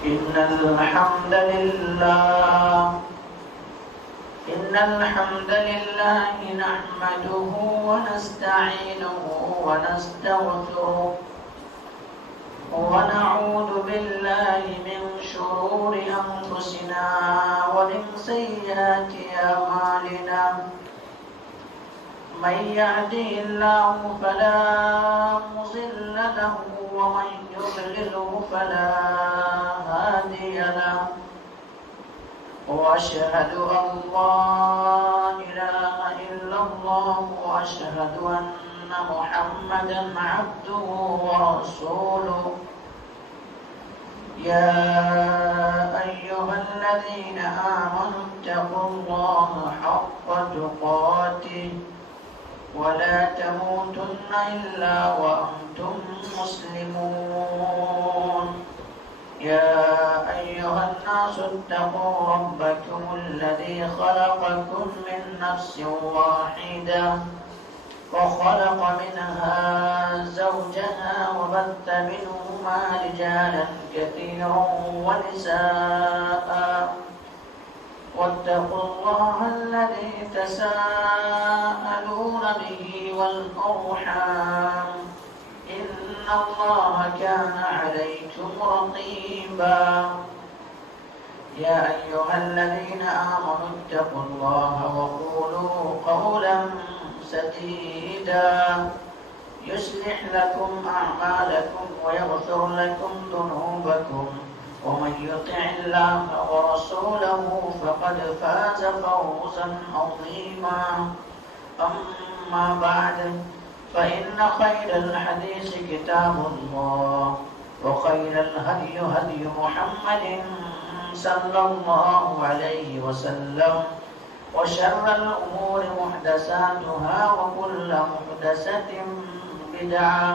إن الحمد لله نحمده ونستعينه ونستغفره ونعوذ بالله من شرور أنفسنا ومن سيئات أعمالنا. من يهده الله فلا مضل له ومن يضلله فلا هادي له. وأشهد أن لا إله إلا الله وأشهد أن محمدا عبده ورسوله. يا أيها الذين آمنوا اتقوا الله حق تقاته ولا تموتن إلا وأنتم مسلمون. يا أيها الناس اتقوا ربكم الذي خلقكم من نفس واحدة وخلق منها زوجها وبث منهما رجالا كثيرا ونساء. واتقوا الله الذي تساءلون به والأرحام إن الله كان عليكم رقيبا. يا أيها الذين آمنوا اتقوا الله وقولوا قولا سديدا يصلح لكم أعمالكم ويغفر لكم ذنوبكم ومن يطع الله ورسوله فقد فاز فوزا عظيما. أما بعد فإن خير الحديث كتاب الله وخير الهدي هدي محمد صلى الله عليه وسلم وشر الأمور محدثاتها وكل محدثة بدعة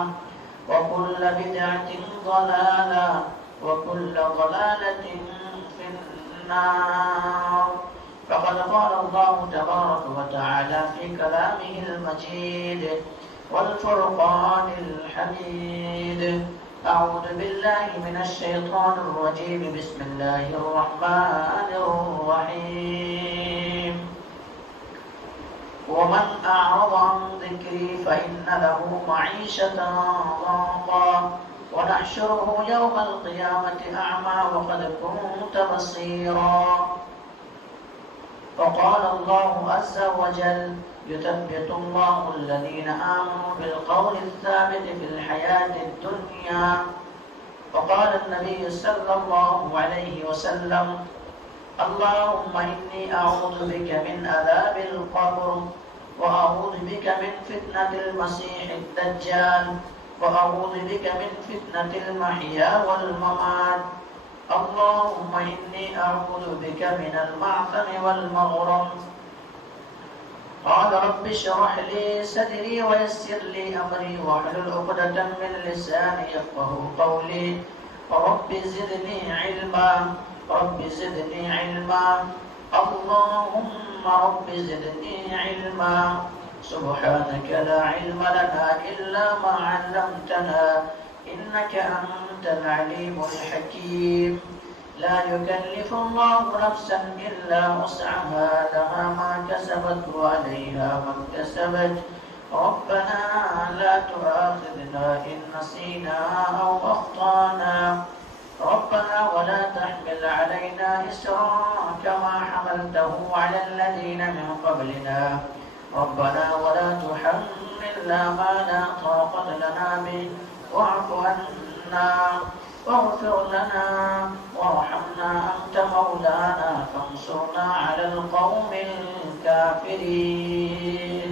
وكل بدعة ضلالة وكل ضلالة في النار. فقد قال الله تبارك وتعالى في كلامه المجيد والفرقان الحميد: أعوذ بالله من الشيطان الرجيم. بسم الله الرحمن الرحيم. ومن أعرض عن ذكري فإن له معيشة ضنكا ونحشره يوم القيامة أعمى وقد كنت بصيرا. وقال الله عز وجل: يثبت الله الذين آمنوا بالقول الثابت في الحياة الدنيا. وقال النبي صلى الله عليه وسلم: اللهم إني أعوذ بك من عذاب القبر وأعوذ بك من فتنة المسيح الدجال وأعوذ بك من فتنة المحيا والممات. اللهم إني أعوذ بك من المعثم والمغرم. قال رب اشرح لي صدري ويسر لي أمري واحلل عقدة من لساني يفقهوا قولي. رب زدني علما رب زدني علما اللهم رب زدني علما. سبحانك لا علم لنا إلا ما علمتنا إنك أنت العليم الحكيم. لا يكلف الله نفسا إلا وسعها لها ما كسبت وعليها ما اكتسبت. ربنا لا تؤاخذنا إن نسينا أو أخطأنا. ربنا ولا تحمل علينا إسرا كما حملته على الذين من قبلنا. ربنا ولا تحملنا ما لا طاقة لنا به واعف عنا واغفر لنا وارحمنا أنت مولانا فانصرنا على القوم الكافرين.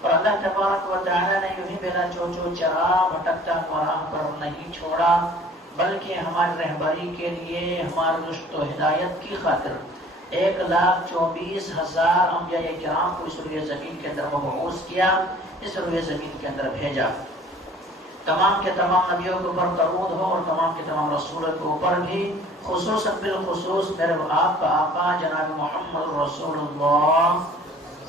اور اللہ تبارک و تعالی نے یوں ہی بلا چوچو چرا بھٹکتا ہوا راہ پر نہیں چھوڑا، بلکہ ہماری رہبری کے لیے، ہماری رشد و ہدایت کی خاطر 1,24,000 انبیاء کرام کو اس روئے زمین کے اندر مبعوث کیا، اس روئے زمین کے اندر بھیجا۔ تمام کے تمام نبیوں کے اوپر درود ہو اور تمام کے تمام رسولوں کے اوپر بھی، خصوصاً بالخصوص میرے آپ کا آقا جناب محمد رسول اللہ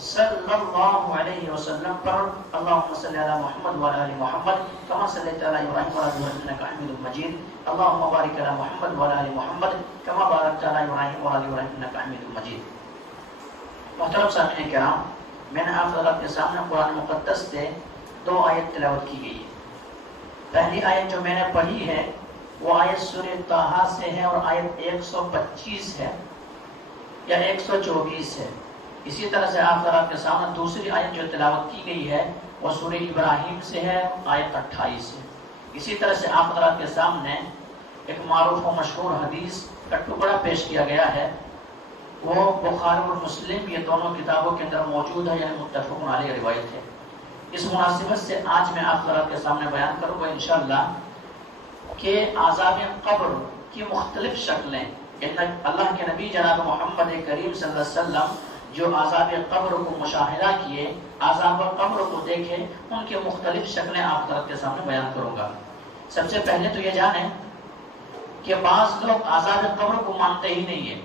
صلی اللہ علیہ وسلم پر اللہم صلی علی محمد وعلی آل محمد کما صلیت علی ابراہیم وعلی آل ابراہیم انک حمید مجید، اللہم بارک علی محمد وعلی آل محمد کما بارکت علی ابراہیم وعلی آل ابراہیم انک حمید مجید۔ محترم سامعین کرام، میں نے آپ حضرات کے سامنے قرآن مقدس سے 2 آیت تلاوت کی گئی ہے۔ پہلی آیت جو میں نے پڑھی ہے وہ آیت سورہ طٰہٰ سے ہے اور آیت 125 ہے یا 124 ہے۔ اسی طرح سے آپ حضرات کے سامنے دوسری آیت جو تلاوت کی گئی ہے وہ سورہ ابراہیم سے ہے، آیت 28 ہے۔ اسی طرح سے آپ حضرات کے سامنے ایک معروف و مشہور حدیث کا ٹکڑا پیش کیا گیا ہے، وہ بخاری اور مسلم یہ دونوں کتابوں کے اندر موجود ہے، یعنی متفق علیہ روایت ہے۔ اس مناسبت سے آج میں آپ حضرات کے سامنے بیان کروں گا انشاءاللہ کہ عذاب قبر کی مختلف شکلیں، اللہ کے نبی جناب محمد کریم صلی اللہ علیہ وسلم جو عذاب قبر کو مشاہدہ کیے، عذاب قبر کو دیکھے، ان کے مختلف شکلیں آپ حضرات کے سامنے بیان کروں گا۔ سب سے پہلے تو یہ جانیں کہ بعض لوگ عذاب قبر کو مانتے ہی نہیں ہیں۔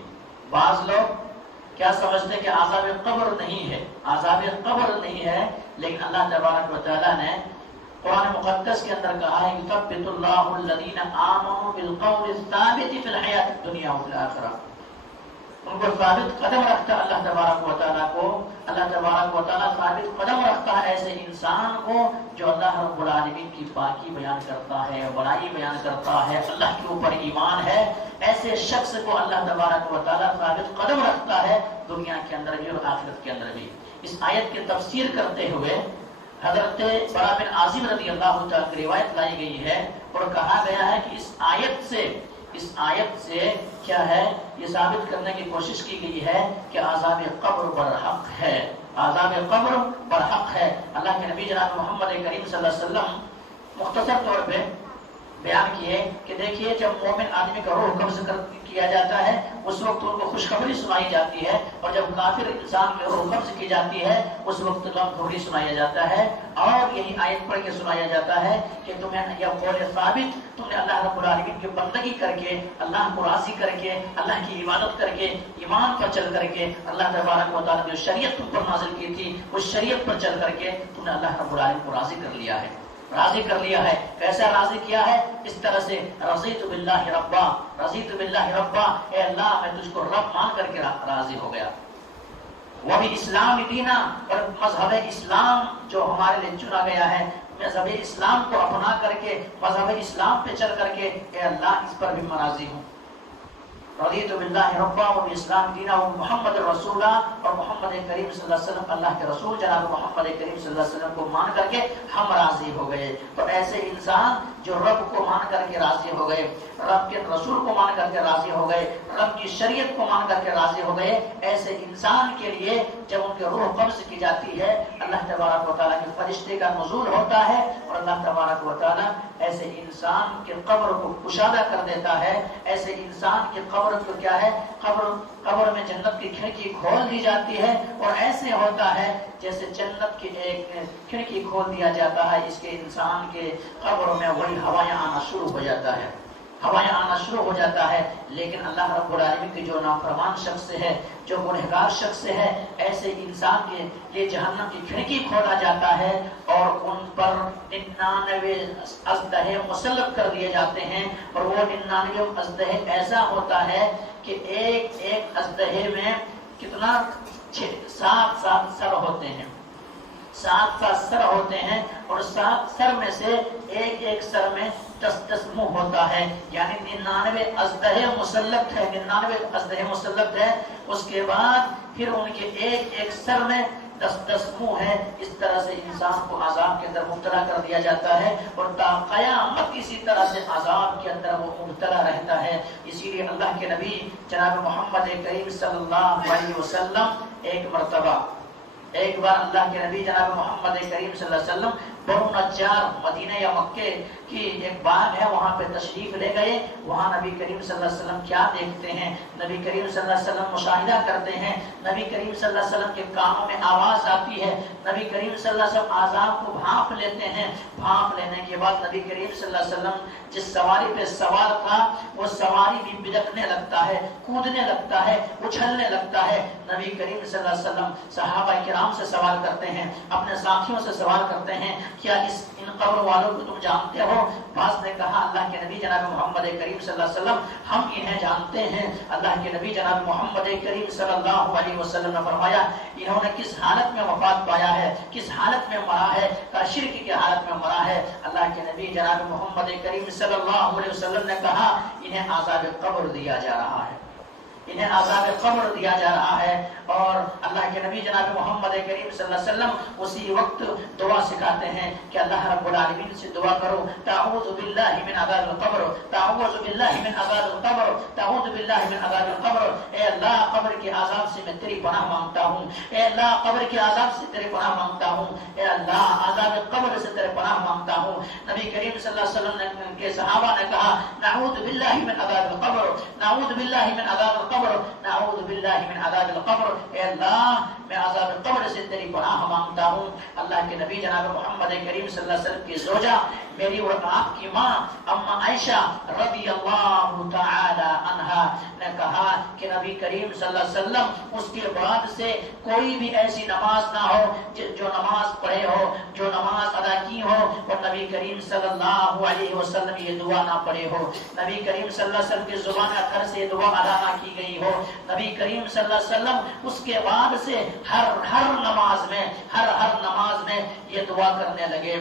بعض لوگ کیا سمجھتے کہ عذاب قبر نہیں ہے، عذاب قبر نہیں ہے، لیکن اللہ تبارک و تعالیٰ نے قرآن مقدس کے اندر کہا ہے یثبت اللہ الذین آمنوا بالقول الثابت فی الحیاۃ الدنیا وفی الآخرہ۔ ان کو ثابت قدم رکھتا اللہ تبارک و تعالیٰ کو، اللہ تبارک و تعالیٰ ثابت قدم رکھتا ہے ایسے انسان کو جو اللہ رب العالمین کی پاکی بیان کرتا ہے، بڑائی بیان کرتا ہے، اللہ کے اوپر ایمان ہے، ایسے شخص کو اللہ تبارک و تعالیٰ ثابت قدم رکھتا ہے دنیا کے اندر بھی اور آخرت کے اندر بھی۔ اس آیت کی تفسیر کرتے ہوئے حضرت برا بن عازب رضی اللہ تعالیٰ کی روایت لائی گئی ہے اور کہا گیا ہے کہ اس آیت سے کیا ہے، یہ ثابت کرنے کی کوشش کی گئی ہے کہ عذاب قبر برحق ہے، عذاب قبر برحق ہے۔ اللہ کے نبی جناب محمد کریم صلی اللہ علیہ وسلم مختصر طور پہ بیان کیے کہ دیکھیے جب مومن آدمی کا روح قبض کیا جاتا ہے اس وقت ان کو خوشخبری سنائی جاتی ہے، اور جب کافر انسان کی روح قبض کی جاتی ہے اس وقت غمخوری سنایا جاتا ہے، اور یہی آیت پڑھ کے سنایا جاتا ہے کہ تمہیں یہ قول ثابت، تم نے اللہ رب العالمین کی بندگی کر کے، اللہ کو راضی کر کے، اللہ کی عبادت کر کے، ایمان پر چل کر کے، اللہ تبارک و تعالیٰ نے جو شریعت تم پر نازل کی تھی اس شریعت پر چل کر کے تم نے اللہ رب العالمین کو راضی کر لیا ہے، راضی کر لیا ہے۔ کیسا راضی کیا ہے؟ اس طرح سے رضیت باللہ ربا، رضیت باللہ ربا، اے اللہ میں تجھ کو رب مان کر کے راضی ہو گیا۔ وہی اسلام دینا، اور مذہب اسلام جو ہمارے لیے چنا گیا ہے، مذہب اسلام کو اپنا کر کے، مذہب اسلام پہ چل کر کے، اے اللہ اس پر بھی میں راضی ہوں۔ رضیت باللہ ربا و اسلام دینا و محمد رسولہ، اور محمد کریم صلی اللہ علیہ وسلم اللہ کے رسول جناب محمد کریم صلی اللہ علیہ وسلم کو مان کر کے ہم راضی ہو گئے۔ تو ایسے انسان جو رب کو مان کر کے راضی ہو گئے، رب کے رسول کو مان کر کے راضی ہو گئے، رب کی شریعت کو مان کر کے راضی ہو گئے، ایسے انسان کے لیے جب ان کے روح قبض کی جاتی ہے اللہ تبارک و تعالیٰ کے فرشتے کا نزول ہوتا ہے، اور اللہ تبارک و تعالیٰ ایسے انسان کے قبر کو کشادہ کر دیتا ہے۔ ایسے انسان کی قبر کو کیا ہے، قبر میں جنت کی کھڑکی کھول دی جاتی ہے، اور ایسے ہوتا ہے جیسے جنت کی ایک کھڑکی کھول دیا جاتا ہے، اس کے انسان کے قبر میں وہی ہوائیں آنا شروع ہو جاتا ہے، ہوائیں آنا شروع ہو جاتا ہے۔ لیکن اللہ رب العالمین کی جو نافرمان شخص ہے، جو گنہگار شخص ہے، ایسے انسان کے لیے جہنم کی کھڑکی کھولا جاتا ہے، اور ان پر 99 اژدہے مسلط کر دیے جاتے ہیں، اور وہ 99 اژدہے ایسا ہوتا ہے کہ ایک ایک اژدہے میں کتنا 7 سر ہوتے ہیں، 7 سر ہوتے ہیں، اور 7 سر میں سے ایک ایک سر میں 10 منہ ہوتا ہے، یعنی 99 اژدہے مسلط ہے، 99 اژدہے مسلط ہے۔ اس کے بعد پھر ان کے ایک ایک سر میں 10 منہ ہے۔ اس طرح سے انسان کو عذاب کے اندر مبتلا کر دیا جاتا ہے، اور تا قیامت اسی طرح سے عذاب کے اندر وہ مبتلا رہتا ہے۔ اسی لیے اللہ کے نبی جناب محمد کریم صلی اللہ علیہ وسلم ایک مرتبہ ایک بار اللہ کے نبی جناب محمد کریم صلی اللہ علیہ وسلم بنو نجار مدینہ یا مکے کی ایک باغ ہے وہاں پہ تشریف لے گئے. وہاں نبی کریم صلی اللہ علیہ وسلم کیا دیکھتے ہیں؟ نبی کریم صلی اللہ علیہ وسلم مشاہدہ کرتے ہیں. نبی کریم صلی اللہ علیہ وسلم کے کانوں میں آواز آتی ہے. نبی کریم صلی اللہ علیہ وسلم عذاب کو بھانپ لیتے ہیں. بھانپ لینے کے بعد نبی کریم صلی اللہ علیہ وسلم جس سواری پہ سوار تھا وہ سواری بھی بلکنے لگتا ہے, کودنے لگتا ہے, اچھلنے لگتا ہے. نبی کریم صلی اللہ علیہ وسلم صحابہ کرام سے سوال کرتے ہیں, اپنے ساتھیوں سے سوال کرتے ہیں, کیا ان قبر والوں کو تم جانتے ہو؟ بعض نے کہا اللہ کے نبی جناب محمد کریم صلی اللہ علیہ وسلم ہم انہیں جانتے ہیں. اللہ کے نبی جناب محمد کریم صلی اللہ علیہ وسلم نے فرمایا انہوں نے کس حالت میں وفات پایا ہے, کس حالت میں مرا ہے؟ کہا شرک کی حالت میں مرا ہے. اللہ کے نبی جناب محمد کریم صلی اللہ علیہ وسلم نے کہا انہیں عذاب قبر دیا جا رہا ہے, انہیں عذاب قبر دیا جا رہا ہے. اور اللہ کے نبی جناب محمد کریم صلی اللہ علیہ وسلم اسی وقت دعا سکھاتے ہیں کہ اللہ رب العالمین سے دعا کرو, تعوذ باللہ من عذاب القبر, تعوذ باللہ من عذاب القبر, تعوذ باللہ من عذاب القبر. اے اللہ قبر کے عذاب سے میں تیری پناہ مانگتا ہوں, اے اللہ قبر کے عذاب سے تیری پناہ مانگتا ہوں, اے اللہ عذاب قبر سے تیرے پناہ مانگتا ہوں. نبی کریم صلی اللہ علیہ وسلم کے صحابہ نے کہا نعوذ باللہ من عذاب القبر, نعوذ باللہ من عذاب القبر, نعوذ باللہ من عذاب القبر. اے اللہ میں عذاب قبر سے تیری پناہ مانگتا ہوں. اللہ کے نبی جناب محمد کریم صلی اللہ علیہ وسلم کی زوجہ میری اور آپ کی ماں اما عائشہ رضی اللہ تعالی عنہا نے کہا کہ نبی کریم صلی اللہ علیہ وسلم اس کے بعد سے کوئی بھی ایسی نماز نہ ہو جو نماز پڑھے ہو, جو نماز ادا کی ہو اور نبی کریم صلی اللہ علیہ وسلم یہ دعا نہ پڑھے ہو, نبی کریم صلی اللہ علیہ وسلم کی زبان اثر سے دعا ادا نہ کی گئی ہو. نبی کریم صلی اللہ علیہ وسلم اس کے بعد سے ہر نماز میں یہ دعا کرنے لگے.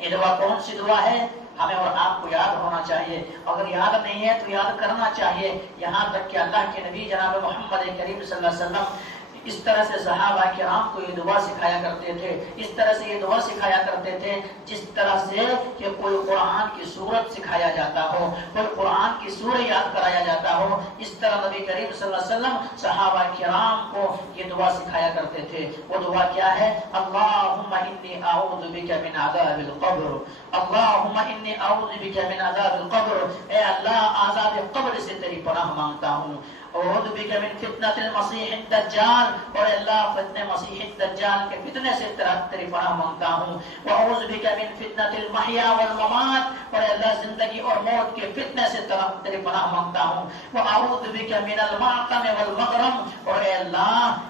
یہ دعا کون سی دعا ہے؟ ہمیں اور آپ کو یاد ہونا چاہیے, اگر یاد نہیں ہے تو یاد کرنا چاہیے. یہاں تک کہ اللہ کے نبی جناب محمد کریم صلی اللہ علیہ وسلم اس طرح سے صحابہ کرام کو یہ دعا سکھایا کرتے تھے, اس طرح سے یہ دعا سکھایا کرتے تھے جس طرح سے کہ کوئی قرآن کی سورت سکھایا جاتا ہو, کوئی قرآن کی سورہ یاد کرایا جاتا ہو. اس طرح نبی کریم صلی اللہ علیہ وسلم صحابہ کرام کو یہ دعا سکھایا کرتے تھے. وہ دعا کیا ہے؟ اللہم انی اعوذ بک من عذاب القبر, اللہم انی اعوذ بک من عذاب القبر. اے اللہ عذاب قبر سے تیری پناہ مانگتا ہوں. اعوذ بک من فتنۃ المسیح الدجال, اور اللہ فتنہ مسیح الدجال کے فتنے سے تیری پناہ مانگتا ہوں. واعوذ بک من فتنۃ المحیا والممات, اور اللہ زندگی اور موت کے فتنے سے تیری پناہ مانگتا ہوں. واعوذ بک من المعتم والمغرم, اور اے اللہ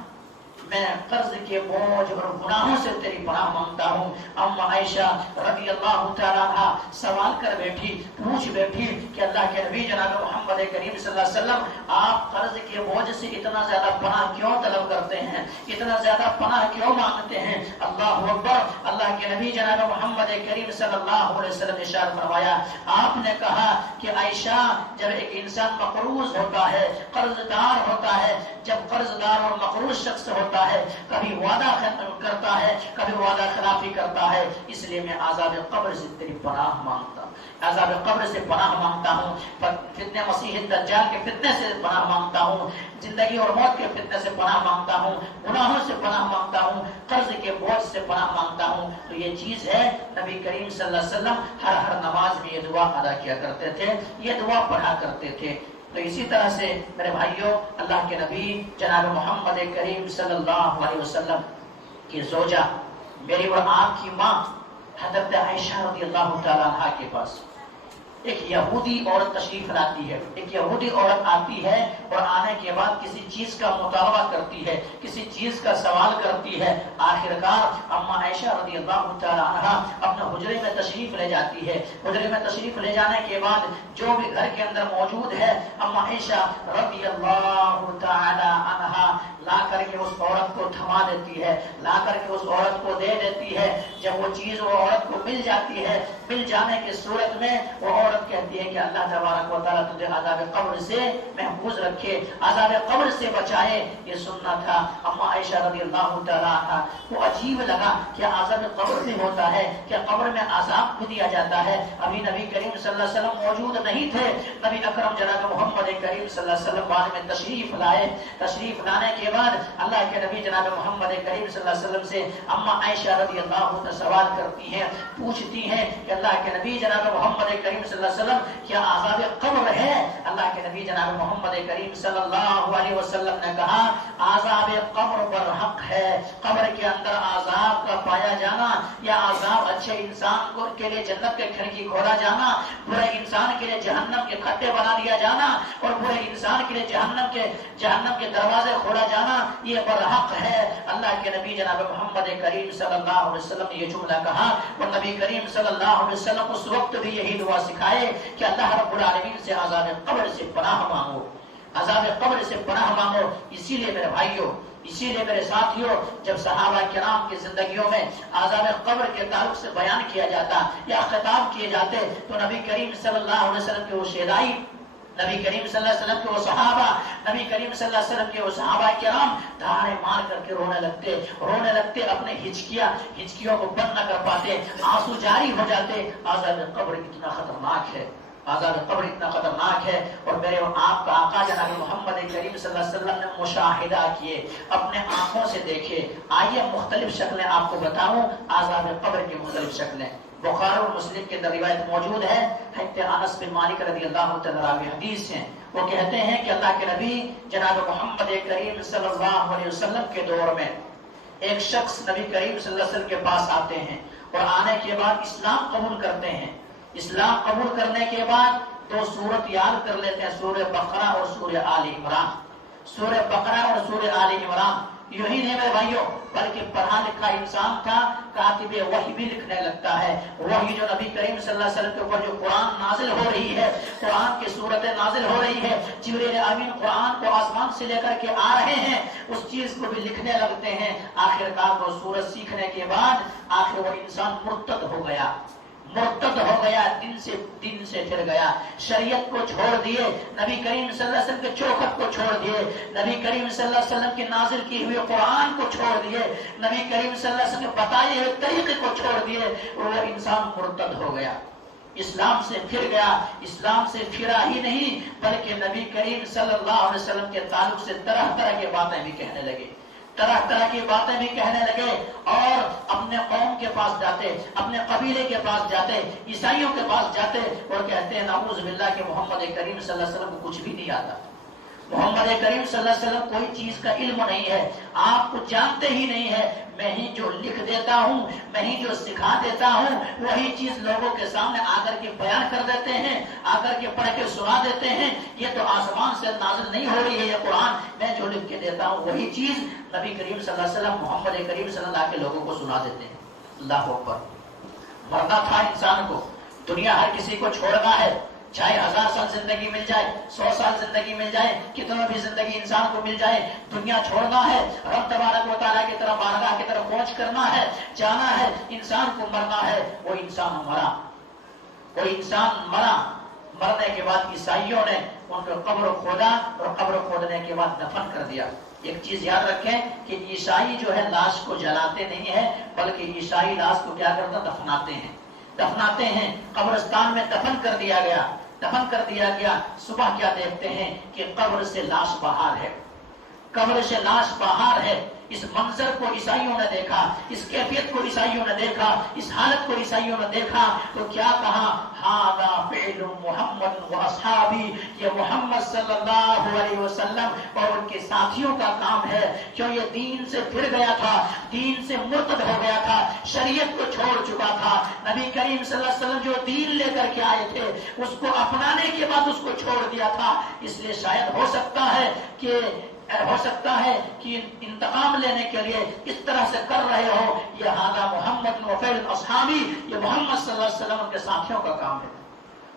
میں قرض کے بوجھ اور گناہوں سے تیری پناہ مانگتا ہوں. اما عائشہ رضی اللہ تعالیٰ عنہا سوال کر بیٹھی, پوچھ بیٹھی کہ اللہ کے نبی جناب محمد کریم صلی اللہ علیہ وسلم آپ قرض کے بوجھ سے اتنا زیادہ پناہ کیوں طلب کرتے ہیں, اتنا زیادہ پناہ کیوں مانگتے ہیں؟ اللہ اکبر. اللہ کے نبی جناب محمد کریم صلی اللہ علیہ وسلم نے ارشاد فرمایا, آپ نے کہا کہ عائشہ جب ایک انسان مقروض ہوتا ہے, قرض دار ہوتا ہے, جب قرض دار اور مقروض شخص ہوتا ہے کبھی وعدہ کرتا ہے کبھی وعدہ خلافی کرتا ہے, اس لیے میں عذاب قبر سے تیری پناہ مانگتا ہوں, عذاب قبر سے پناہ مانگتا ہوں, فتنہ مسیح الدجال کے فتنے سے پناہ مانگتا ہوں, زندگی اور موت کے فتنے سے پناہ مانگتا ہوں, گناہوں سے پناہ مانگتا ہوں, قرض کے بوجھ سے پناہ مانگتا ہوں. تو یہ چیز ہے نبی کریم صلی اللہ علیہ وسلم ہر نماز میں یہ دعا ادا کیا کرتے تھے, یہ دعا پڑھا کرتے تھے. تو اسی طرح سے میرے بھائیوں اللہ کے نبی جناب محمد کریم صلی اللہ علیہ وسلم کی زوجہ میری اور آپ کی ماں حضرت عائشہ رضی اللہ تعالیٰ عنہ کے پاس ایک یہودی عورت تشریف لاتی ہے. ایک یہودی عورت آتی ہے اور آنے کے بعد کسی چیز کا مطالبہ کرتی ہے, کسی چیز کا سوال کرتی ہے. آخرکار اما عائشہ رضی اللہ تعالی عنہا اپنے حجرے میں تشریف لے جاتی ہے. حجرے میں تشریف لے جانے کے بعد جو بھی گھر کے اندر موجود ہے اما عائشہ رضی اللہ تعالی عنہا لا کر کے اس عورت کو تھما دیتی ہے, لا کر کے اس عورت کو دے دیتی ہے. جب وہ چیز وہ عورت کو مل جاتی ہے, مل جانے کی صورت میں وہ عورت کہتی ہے کہ اللہ تبارک و تعالیٰ تجھے عذاب قبر سے محفوظ رکھے، عذاب قبر سے بچائے، یہ سننا تھا۔ اما عائشہ رضی اللہ تعالیٰ عنہ کو عجیب لگا کہ عذاب قبر بھی ہوتا ہے، کہ قبر میں عذاب بھی دیا جاتا ہے۔ ابھی نبی کریم صلی اللہ علیہ وسلم موجود نہیں تھے، نبی اکرم جناب محمد کریم صلی اللہ علیہ وسلم بعد میں تشریف لائے۔ تشریف لانے کے بعد اللہ کے نبی جناب محمد کریم صلی اللہ علیہ وسلم سے اما عائشہ رضی اللہ عنہ سوال کرتی ہیں، پوچھتی ہیں کہ اللہ کے نبی جناب محمد کریم صلی اللہ علیہ وسلم کیا عذاب قبر ہے؟ اللہ کے نبی جناب محمد کریم صلی اللہ علیہ وسلم نے کہا عذاب قبر پر حق ہے۔ قبر کے اندر عذاب کا پایا جانا یا عذاب اچھے انسان کو کے لیے جنت کے کھڑکی کھولا جانا، برے انسان کے لیے جہنم کے کھڈے بنا دیا جانا اور برے انسان کے لیے جہنم کے دروازے کھولا جانا، یہ برحق ہے۔ اللہ کے نبی جناب محمد کریم صلی اللہ علیہ وسلم نے یہ جملہ کہا اور نبی کریم صلی اللہ علیہ وسلم اس وقت بھی یہی دعا سکھائے کہ اللہ رب العالمین سے عذاب قبر سے پناہ مانگو، عذاب قبر سے پناہ مانگو۔ اسی لیے میرے بھائیوں، اسی لیے میرے ساتھیوں، جب صحابہ کرام کی زندگیوں میں عذاب قبر کے تعلق سے بیان کیا جاتا یا خطاب کیے جاتے تو نبی کریم صلی اللہ علیہ وسلم کے وہ شیدائی، نبی کریم صلی اللہ علیہ وسلم کے وہ صحابہ، نبی کریم صلی اللہ علیہ وسلم کے وہ صحابہ کرام دھاڑے مار کر کے رونے لگتے، اپنے ہچکیوں کو بند نہ کر پاتے، آنسو جاری ہو جاتے۔ عذاب قبر اتنا خطرناک ہے، عذاب قبر اتنا خطرناک ہے، اور میرے آپ کا آقا جناب محمد کریم صلی اللہ علیہ وسلم نے مشاہدہ کیے، اپنے آنکھوں سے دیکھے۔ آئیے مختلف شکلیں آپ کو بتاؤں، عذاب قبر کی مختلف شکلیں۔ بخاری اور مسلم کے اندر روایت موجود ہے، حضرت انس بن مالک رضی اللہ تعالیٰ عنہ حدیث ہیں، وہ کہتے ہیں کہ اللہ کے نبی جناب محمد کریم صلی اللہ علیہ وسلم کے دور میں ایک شخص نبی کریم صلی اللہ علیہ وسلم کے پاس آتے ہیں اور آنے کے بعد اسلام قبول کرتے ہیں۔ اسلام قبول کرنے کے بعد دو سورت یاد کر لیتے ہیں، سورہ بقرہ اور سورہ آل عمران۔ سورہ بقرہ اور سورہ آل عمران یوں ہی نہیں میرے بھائیوں، بلکہ پڑھا لکھا انسان تھا، کاتب وحی بھی لکھنے لگتا ہے۔ وحی جو نبی کریم صلی اللہ علیہ وسلم کے اوپر جو قرآن نازل ہو رہی ہے، قرآن کی صورتیں نازل ہو رہی ہے، جبریل امین قرآن کو آسمان سے لے کر کے آ رہے ہیں، اس چیز کو بھی لکھنے لگتے ہیں۔ آخرکار وہ سورت سیکھنے کے بعد آخر وہ انسان مرتد ہو گیا، دین سے پھر گیا، شریعت کو چھوڑ دیے، نبی کریم صلی اللہ علیہ وسلم کے چوکھٹ کو چھوڑ دیے، نبی کریم صلی اللہ علیہ وسلم کی نازل کی ہوئے قرآن کو چھوڑ دیے، نبی کریم صلی اللہ علیہ وسلم کے بتائے ہوئے طریقے کو چھوڑ دیے، اور وہ انسان مرتد ہو گیا، اسلام سے پھر گیا۔ اسلام سے پھرا ہی نہیں بلکہ نبی کریم صلی اللہ علیہ وسلم کے تعلق سے طرح طرح کی باتیں بھی کہنے لگے، اور اپنے قوم کے پاس جاتے، اپنے قبیلے کے پاس جاتے، عیسائیوں کے پاس جاتے اور کہتے ہیں نعوذ باللہ کہ محمد کریم صلی اللہ علیہ وسلم کو کچھ بھی نہیں آتا، محمد کریم صلی اللہ علیہ وسلم کوئی چیز کا علم نہیں ہے، آپ کو جانتے ہی نہیں ہے، میں ہی جو لکھ دیتا ہوں، میں ہی جو سکھا دیتا ہوں، وہی چیز لوگوں کے سامنے آ کر کے بیان کر دیتے ہیں، آ کر کے پڑھ کے سنا دیتے ہیں۔ یہ تو آسمان سے نازل نہیں ہو رہی ہے یہ قرآن، میں جو لکھ کے دیتا ہوں وہی چیز نبی کریم صلی اللہ علیہ وسلم محمد کریم صلی اللہ علیہ وسلم کے لوگوں کو سنا دیتے ہیں۔ اللہ اکبر! مرنا تھا انسان کو، دنیا ہر کسی کو چھوڑنا ہے، چاہے 1000 سال زندگی مل جائے، 100 سال زندگی مل جائے، کتنا بھی زندگی انسان کو مل جائے، دنیا چھوڑنا ہے، رب تبارک و تعالیٰ کی طرف، بارگاہ کی طرف پہنچ کرنا ہے، جانا ہے، انسان کو مرنا ہے۔ وہ انسان مرا، مرنے کے بعد عیسائیوں نے ان کو قبر کھودا اور قبر کھودنے کے بعد دفن کر دیا۔ ایک چیز یاد رکھیں کہ عیسائی جو ہے لاش کو جلاتے نہیں ہے، بلکہ عیسائی لاش کو کیا کرتا؟ دفناتے ہیں۔ قبرستان میں دفن کر دیا گیا۔ صبح کیا دیکھتے ہیں کہ قبر سے لاش باہر ہے۔ اس منظر کو عیسائیوں نے دیکھا، اس کیفیت کو عیسائیوں نے دیکھا، اس حالت کو عیسائیوں نے دیکھا تو کیا کہا؟ ھذا فعل محمد واصحابی، یہ محمد صلی اللہ علیہ وسلم اور ان کے ساتھیوں کا کام ہے۔ کیوں؟ یہ دین سے پھر گیا تھا، دین سے مرتد ہو گیا تھا، شریعت کو چھوڑ چکا تھا۔ نبی کریم صلی اللہ علیہ وسلم جو دین لے کر کے آئے تھے اس کو اپنانے کے بعد اس کو چھوڑ دیا تھا۔ اس لیے شاید ہو سکتا ہے کہ انتقام لینے کے لیے اس طرح سے کر رہے ہو۔ یہ ھذا محمد وفعل اصحابی، یہ محمد صلی اللہ علیہ وسلم کے ساتھیوں کا کام ہے۔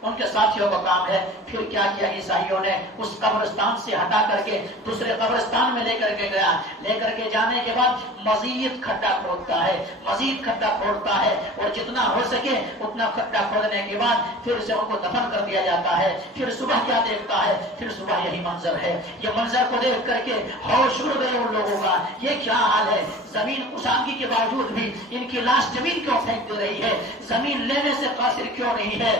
ان کے ساتھیوں کا کام ہے۔ پھر کیا کیا عیسائیوں نے، اس قبرستان سے ہٹا کر کے دوسرے قبرستان میں لے کر کے گیا، لے کر کے جانے کے بعد مزید کھڈا کھودتا ہے، مزید کھڈا کھودتا ہے، اور جتنا ہو سکے اتنا کھڈا کھودنے کے بعد پھر سے ان کو دفن کر دیا جاتا ہے۔ پھر صبح کیا دیکھتا ہے، پھر صبح یہی منظر ہے۔ یہ منظر کو دیکھ کر کے ہوش اڑ گئے ان لوگوں کا، یہ کیا حال ہے، زمین کشادگی کے باوجود بھی ان کی لاش زمین کیوں پھینک دے رہی ہے، زمین لینے سے قاصر کیوں نہیں ہے؟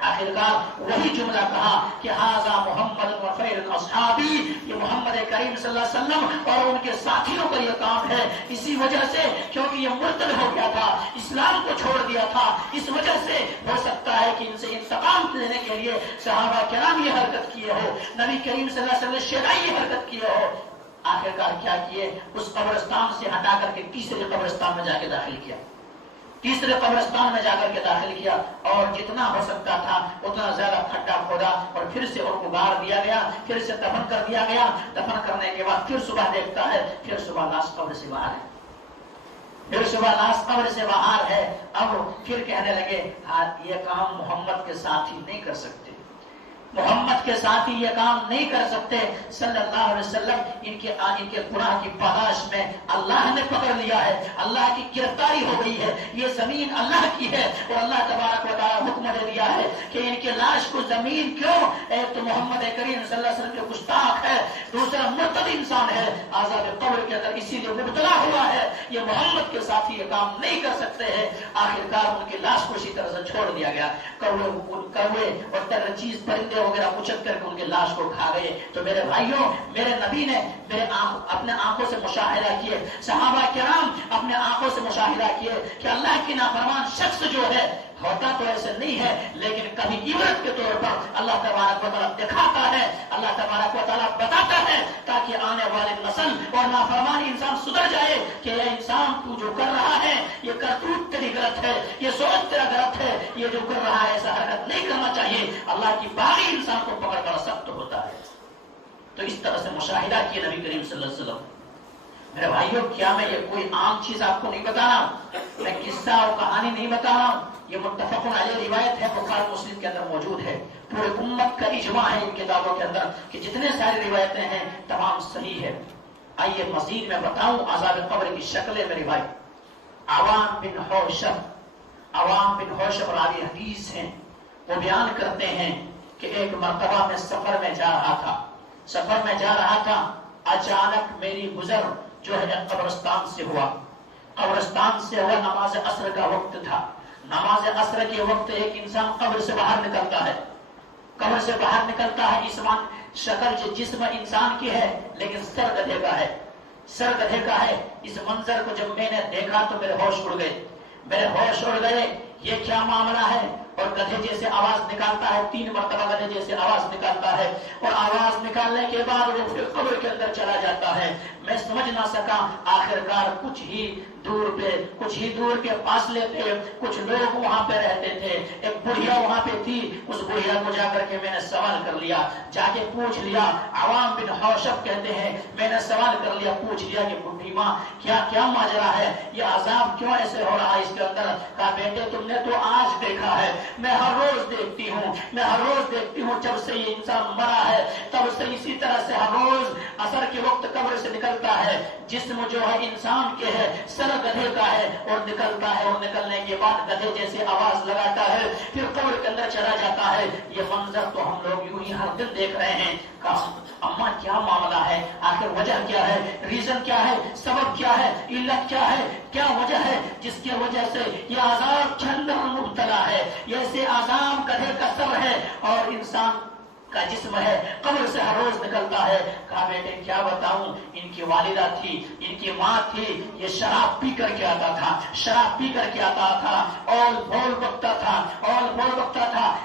آخرکار وہی جملہ کہا کہ ھذا محمد وخیر اصحابی، یہ محمد کریم صلی اللہ علیہ وسلم اور ان کے ساتھیوں کا یہ کام ہے۔ اسی وجہ سے، کیونکہ یہ مرتد ہو گیا تھا، اسلام کو چھوڑ دیا تھا، اس وجہ سے ہو سکتا ہے کہ ان سے انتقام لینے کے لیے صحابہ کرام یہ حرکت کیے ہو، نبی کریم صلی اللہ علیہ وسلم شیعی یہ حرکت کیے ہو۔ آخرکار کیا کیے، اس قبرستان سے ہٹا کر کے تیسرے قبرستان میں جا کے داخل کیا، تیسرے قبرستان میں جا کر کے داخل کیا، اور جتنا ہو سکتا تھا اتنا زیادہ کھڈا کھودا، اور پھر سے ان کو گاڑ دیا گیا، پھر سے دفن کر دیا گیا۔ دفن کرنے کے بعد پھر صبح دیکھتا ہے، پھر صبح لاش قبر سے باہر ہے، پھر صبح لاش قبر سے باہر ہے۔ اب پھر کہنے لگے ہاں یہ کام محمد کے ساتھ ہی نہیں کر سکتے، محمد کے ساتھ ہی یہ کام نہیں کر سکتے صلی اللہ علیہ وسلم۔ ان کے گناہ کی پاداش میں اللہ نے پکڑ لیا ہے، اللہ کی گرفتاری ہو گئی ہے، یہ زمین اللہ کی ہے، اور اللہ تبارک و تعالیٰ حکم دے دیا ہے کہ ان کے لاش کو زمین کیوں، ایک تو محمد کریم صلی اللہ علیہ وسلم کے گستاخ ہے، دوسرا مرتد انسان ہے، عذاب قبر کے اندر اسی لیے مبتلا ہوا ہے، یہ محمد کے ساتھ ہی یہ کام نہیں کر سکتے ہیں۔ آخرکار ان کی لاش کو اسی طرح سے چھوڑ دیا گیا، کوے اور چیز پرندے وغیرہ اچک کر کے ان کے لاش کو کھا گئے۔ تو میرے بھائیوں، میرے نبی نے اپنے آنکھوں سے مشاہدہ کیے، صحابہ کرام اپنے آنکھوں سے مشاہدہ کیے کہ اللہ کی نافرمان شخص جو ہے، ہوتا تو ایسے نہیں ہے لیکن کبھی عبرت کے طور پر اللہ تبارک و تعالیٰ دکھاتا ہے، اللہ تبارک و تعالیٰ بتاتا ہے، تاکہ آنے والے نسل اور نافرمان انسان سدھر جائے کہ اے انسان تو جو کر رہا ہے یہ کرتوت تیری غلط ہے، یہ سوچ تیرا غلط ہے، یہ جو کر رہا ہے ایسا حرکت نہیں کرنا چاہیے۔ اللہ کی باغی انسان کو پکڑ کر سخت ہوتا ہے۔ تو اس طرح سے مشاہدہ کیے نبی کریم صلی اللہ علیہ وسلم۔ میرے بھائیوں، کیا میں یہ کوئی عام چیز آپ کو نہیں بتا رہا ہوں، میں قصہ اور کہانی نہیں بتا رہا ہوں، یہ متفق علیہ روایت ہے، بخاری مسلم کے اندر موجود ہے، پورے امت کا اجماع ہے ان کتابوں کے اندر کہ جتنے ساری روایتیں ہیں تمام صحیح ہے۔ آئیے مزید میں بتاؤں عذاب قبر کی شکلیں میری بھائی۔ عوام بن حوشب راوی حدیث ہیں، وہ بیان کرتے ہیں کہ ایک مرتبہ میں سفر میں جا رہا تھا، اچانک میری گزر جو ہے قبرستان سے ہوا، نماز عصر کا وقت تھا۔ نماز عصر کے وقت ایک انسان قبر سے باہر نکلتا ہے، شکل جسم انسان کی ہے لیکن سر گدھے کا ہے۔ اس منظر کو جب میں نے دیکھا تو میرے ہوش اڑ گئے، یہ کیا معاملہ ہے؟ اور گدھے جیسے آواز نکالتا ہے، 3 مرتبہ گدھے جیسے آواز نکالتا ہے، اور آواز نکالنے کے بعد وہ پھر قبر کے اندر چلا جاتا ہے۔ میں سمجھ نہ سکا، آخرکار کچھ ہی دور کے فاصلے تھے، کچھ لوگ وہاں پہ رہتے تھے، ایک بڑھیا وہاں پہ تھی، اس بڑھیا کو جا کر کے میں نے سوال کر لیا، جا کے پوچھ لیا، عوام بن حوشب کہتے ہیں میں نے سوال کر لیا، پوچھ لیا کہ بڈھی ماں کیا ماجرا ہے، یہ عذاب کیوں ایسے ہو رہا ہے اس کے اندر؟ کہا بیٹے تم نے تو آج دیکھا ہے، میں ہر روز دیکھتی ہوں، جب سے یہ انسان مرا ہے تب سے اسی طرح سے ہر روز عصر کے وقت قبر سے نکلتا ہے، جسم جو ہے انسان کے ہے، سر گدھے کا ہے، اور نکلتا ہے، اور نکلنے کے بعد گدھے جیسے آواز لگاتا ہے، پھر قبر کے اندر چلا جاتا ہے۔ یہ منظر تو ہم لوگ یوں ہی ہر دن دیکھ رہے ہیں۔ کہا اماں کیا معاملہ ہے، آخر وجہ کیا ہے، ریزن کیا ہے، سبب کیا ہے، علت کیا ہے، کیا وجہ ہے جس کی وجہ سے یہ عذاب کے اندر مبتلا ہے؟ یہ ایسے عذاب گدھے کا سر ہے اور انسان کا جسم ہے، قبر سے ہر روز نکلتا ہے۔ کہا بیٹے کیا بتاؤں، ان کی والدہ تھی، ان کی ماں تھی، یہ شراب پی کر کے آتا تھا، اول بول بکتا تھا،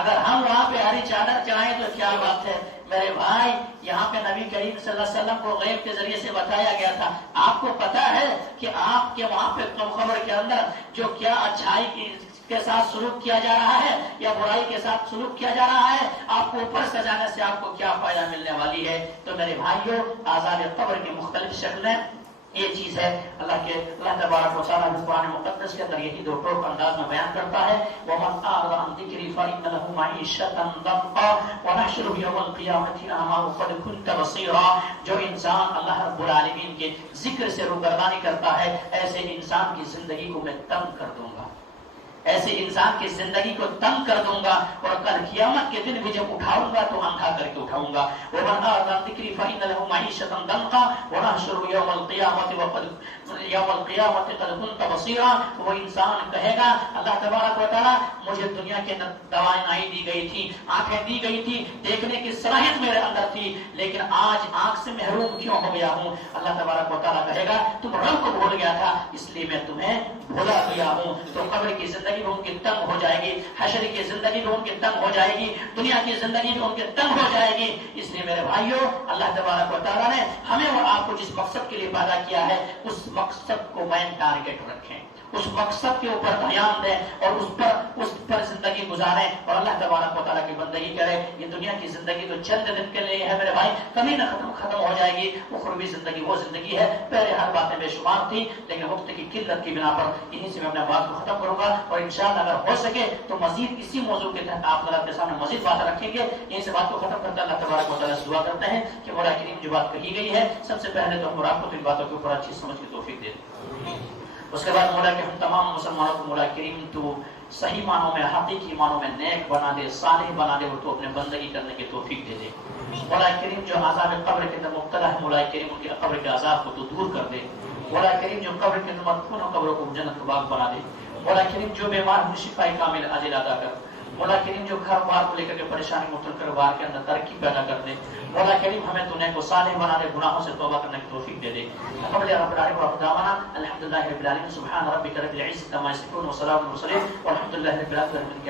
اگر ہم وہاں پہ ہری چادر چڑھائیں تو کیا بات ہے میرے بھائی. یہاں پہ نبی کریم صلی اللہ علیہ وسلم کو غیب کے ذریعے سے بتایا گیا تھا. آپ کو پتا ہے کہ آپ کے وہاں پہ قبر کے اندر جو کیا اچھائی کے ساتھ سلوک کیا جا رہا ہے یا برائی کے ساتھ سلوک کیا جا رہا ہے, آپ کو اوپر سجانے سے آپ کو کیا فائدہ ملنے والی ہے. تو میرے بھائیوں, عذاب قبر کی مختلف شکلیں یہ چیز ہے. اللہ تبارک و تعالیٰ قرآن مقدس کے اندر یہی دو ٹوک انداز میں بیان کرتا ہے. وَمَنْ أَعْرَضَ عَنْ ذِكْرِي فَإِنَّ لَهُ مَعِيشَةً ضَنكًا وَنَحْشُرُهُ يَوْمَ الْقِيَامَةِ أَعْمَى قَدْ كُنتَ بَصِيرًا. جو انسان اللہ رب العالمین کے ذکر سے روگردانی کرتا ہے, ایسے انسان کی زندگی کو میں تنگ کر دوں گا, ایسے انسان کی زندگی کو تنگ کر دوں گا, اور کل قیامت کے دن بھی جب اٹھاؤں گا تو اندھا کر کے اٹھاؤں گا. وَمَنْ أَعْرَضَ عَنْ ذِكْرِي فَإِنَّ لَهُ مَعِيشَةً ضَنكًا وَنَحْشُرُهُ يَوْمَ الْقِيَامَةِ قَدْ كُنتَ بَصِيرًا. وہ انسان کہے گا اللہ تبارک و تعالیٰ مجھے دنیا کے اندر توانائی دی گئی تھی, آنکھیں دی گئی تھی, دیکھنے کی صلاحیت میرے اندر تھی, لیکن آج آنکھ سے محروم کیوں ہو گیا ہوں. اللہ تبارک و تعالیٰ کہے گا تم رب کو بھول گیا تھا اس لیے میں تمہیں بھولا گیا ہوں. تو قبر کی زندگی بھی ان کی تنگ ہو جائے گی, حشر کی زندگی بھی ان کی تنگ ہو جائے گی, دنیا کی زندگی بھی ان کی تنگ ہو جائے گی. اس لیے میرے بھائیوں, اللہ تبارک و تعالیٰ نے ہمیں اور آپ کو جس مقصد کے لیے پیدا کیا ہے اس مقصد کو مین ٹارگیٹ رکھیں, اس مقصد کے اوپر دھیان دیں اور اس پر زندگی گزاریں اور اللہ تبارک و تعالیٰ کی بندگی کریں. یہ دنیا کی زندگی تو چند دن کے لیے ہے میرے بھائی, کبھی نہ ختم ہو جائے گی. اخروی زندگی وہ زندگی ہے, پہلے ہر باتیں بے شمار تھی لیکن وقت کی قلت کی بنا پر انہیں سے میں اپنے بات کو ختم کروں گا, اور انشاءاللہ اگر ہو سکے تو مزید اسی موضوع کے تحت آپ حضرات کے سامنے مزید باتیں رکھیں گے. یہیں سے بات کو ختم کرتے اللہ تبارک و تعالیٰ سے دعا کرتے ہیں کہ مولا کریم جو بات کہی گئی ہے سب سے پہلے تو ہم آپ کو تو ان باتوں کے اوپر اچھی سمجھ کی توفیق دے. اس کے بعد مولا کہ ہم تمام مسلمانوں کو مولا کریم تو صحیح معنوں میں, حقیقی معنوں میں نیک بنا دے, صالح بنا دے, اور تو اپنے بندگی کرنے کی توفیق دے دے. مولا کریم جو عذاب قبر کے اندر مبتلا ہے مولا کریم ان کی قبر کے عذاب کو تو دور کر دے. مولا کریم جو قبر کے اندر مدفون قبروں کو جنت کا باغ بنا دے. مولا کریم جو بیمار ہوں شفا کامل عاجل عطا کر. مولا کریم جو گھر بار کو لے کر کے پریشانی مبتلا کر بار کے اندر ترقی پیدا کر دے. مولا کریم ہمیں تو نیک و صالح بنا دے, گناہوں سے توبہ کرنے کی توفیق دے دے. رب العالمین و دعوانا الحمدللہ رب العالمین سبحان ربک رب العزة عما یصفون وسلام علی المرسلین والحمدللہ رب العالمین.